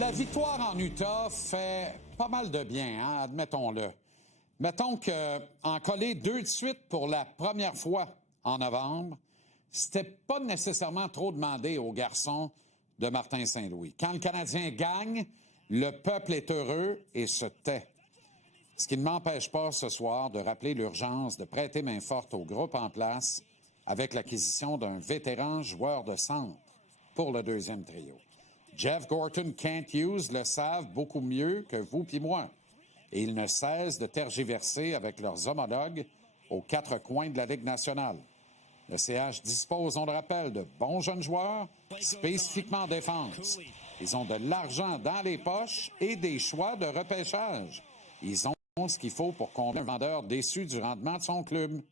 La victoire en Utah fait pas mal de bien, hein, admettons-le. Mettons qu'en coller 2 de suite pour la première fois en novembre, c'était pas nécessairement trop demandé aux garçons de Martin Saint-Louis. Quand le Canadien gagne, le peuple est heureux et se tait. Ce qui ne m'empêche pas ce soir de rappeler l'urgence de prêter main forte au groupe en place avec l'acquisition d'un vétéran joueur de centre pour le deuxième trio. Jeff Gorton, Kent Hughes le savent beaucoup mieux que vous puis moi. Et ils ne cessent de tergiverser avec leurs homologues aux 4 coins de la Ligue nationale. Le CH dispose, on le rappelle, de bons jeunes joueurs, spécifiquement en défense. Ils ont de l'argent dans les poches et des choix de repêchage. Ils ont ce qu'il faut pour combler un vendeur déçu du rendement de son club.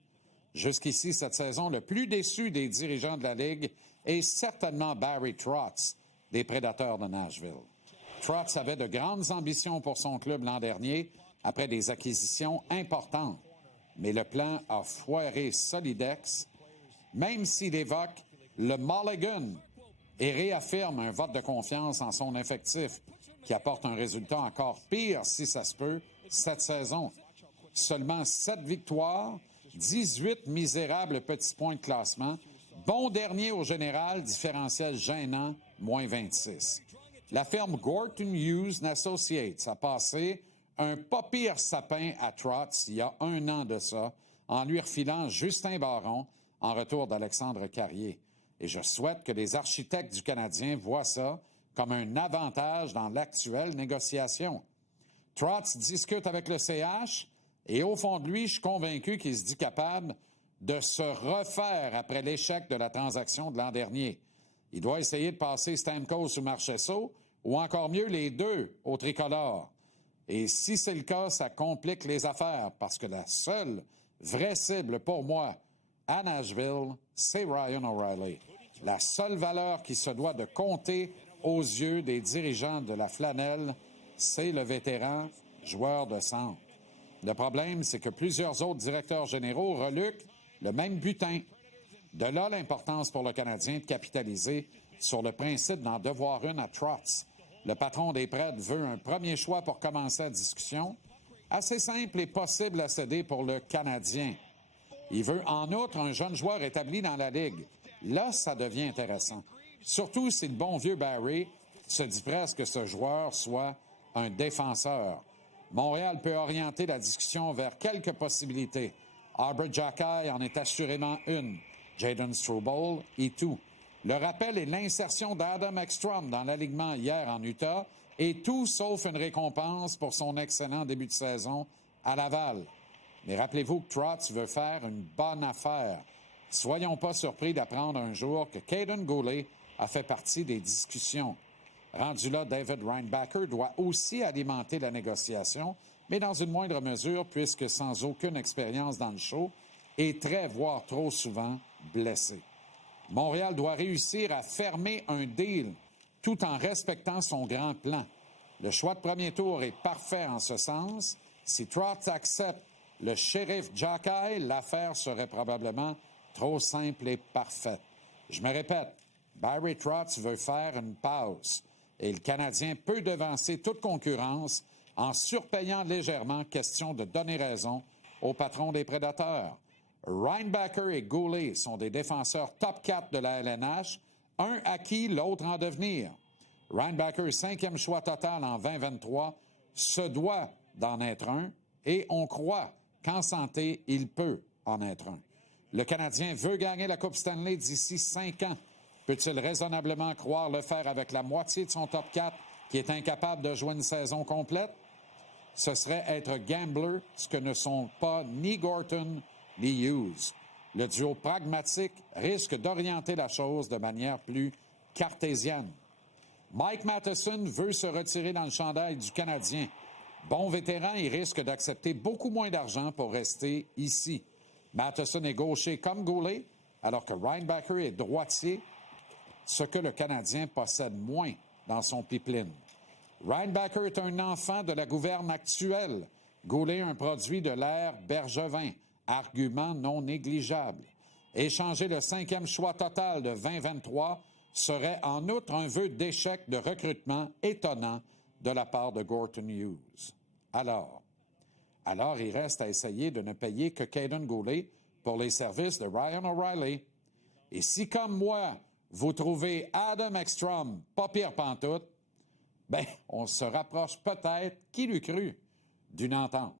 Jusqu'ici, cette saison, le plus déçu des dirigeants de la Ligue est certainement Barry Trotz, des Prédateurs de Nashville. Trotz avait de grandes ambitions pour son club l'an dernier, après des acquisitions importantes. Mais le plan a foiré solidex, même s'il évoque le mulligan et réaffirme un vote de confiance en son effectif, qui apporte un résultat encore pire, si ça se peut, cette saison. Seulement 7 victoires, 18 misérables petits points de classement, bon dernier au général, différentiel gênant, moins 26. La firme Gorton Hughes Associates a passé un pas pire sapin à Trotz il y a 1 an de ça, en lui refilant Justin Barron en retour d'Alexandre Carrier. Et je souhaite que les architectes du Canadien voient ça comme un avantage dans l'actuelle négociation. Trotz discute avec le CH et au fond de lui, je suis convaincu qu'il se dit capable de se refaire après l'échec de la transaction de l'an dernier. Il doit essayer de passer Stamkos ou Marchessault, ou encore mieux les deux au tricolore. Et si c'est le cas, ça complique les affaires, parce que la seule vraie cible pour moi à Nashville, c'est Ryan O'Reilly. La seule valeur qui se doit de compter aux yeux des dirigeants de la flanelle, c'est le vétéran joueur de centre. Le problème, c'est que plusieurs autres directeurs généraux reluquent le même butin. De là l'importance pour le Canadien de capitaliser sur le principe d'en devoir une à Trotz. Le patron des Preds veut un premier choix pour commencer la discussion, assez simple et possible à céder pour le Canadien. Il veut en outre un jeune joueur établi dans la Ligue. Là, ça devient intéressant. Surtout si le bon vieux Barry se dit presque que ce joueur soit un défenseur. Montréal peut orienter la discussion vers quelques possibilités. Arbor Xhekaj en est assurément une. Jayden Struble et tout. Le rappel et l'insertion d'Adam Ekstrom dans l'alignement hier en Utah est tout sauf une récompense pour son excellent début de saison à Laval. Mais rappelez-vous que Trotz veut faire une bonne affaire. Soyons pas surpris d'apprendre un jour que Caden Goulet a fait partie des discussions. Rendu là, David Reinbacher doit aussi alimenter la négociation, mais dans une moindre mesure, puisque sans aucune expérience dans le show, et très, voire trop souvent, blessé. Montréal doit réussir à fermer un deal tout en respectant son grand plan. Le choix de premier tour est parfait en ce sens. Si Trotz accepte le shérif Xhekaj, l'affaire serait probablement trop simple et parfaite. Je me répète, Barry Trotz veut faire une pause et le Canadien peut devancer toute concurrence en surpayant légèrement, question de donner raison au patron des Prédateurs. Reinbacher et Goulet sont des défenseurs top 4 de la LNH, un acquis, l'autre en devenir. Reinbacher, 5e choix total en 2023, se doit d'en être un et on croit qu'en santé, il peut en être un. Le Canadien veut gagner la Coupe Stanley d'ici 5 ans. Peut-il raisonnablement croire le faire avec la moitié de son top 4 qui est incapable de jouer une saison complète? Ce serait être gambler, ce que ne sont pas ni Gorton ni Hughes. Le duo pragmatique risque d'orienter la chose de manière plus cartésienne. Mike Matheson veut se retirer dans le chandail du Canadien. Bon vétéran, il risque d'accepter beaucoup moins d'argent pour rester ici. Matheson est gaucher comme Goulet, alors que Reinbacher est droitier, ce que le Canadien possède moins dans son pipeline. Reinbacher est un enfant de la gouverne actuelle. Goulet, un produit de l'ère Bergevin. Argument non négligeable. Échanger le 5e choix total de 2023 serait en outre un vœu d'échec de recrutement étonnant de la part de Gorton Hughes. Alors, il reste à essayer de ne payer que Caden Goulet pour les services de Ryan O'Reilly. Et si, comme moi, vous trouvez Adam Ekstrom pas pire pantoute, ben, on se rapproche peut-être, qui l'eût cru, d'une entente.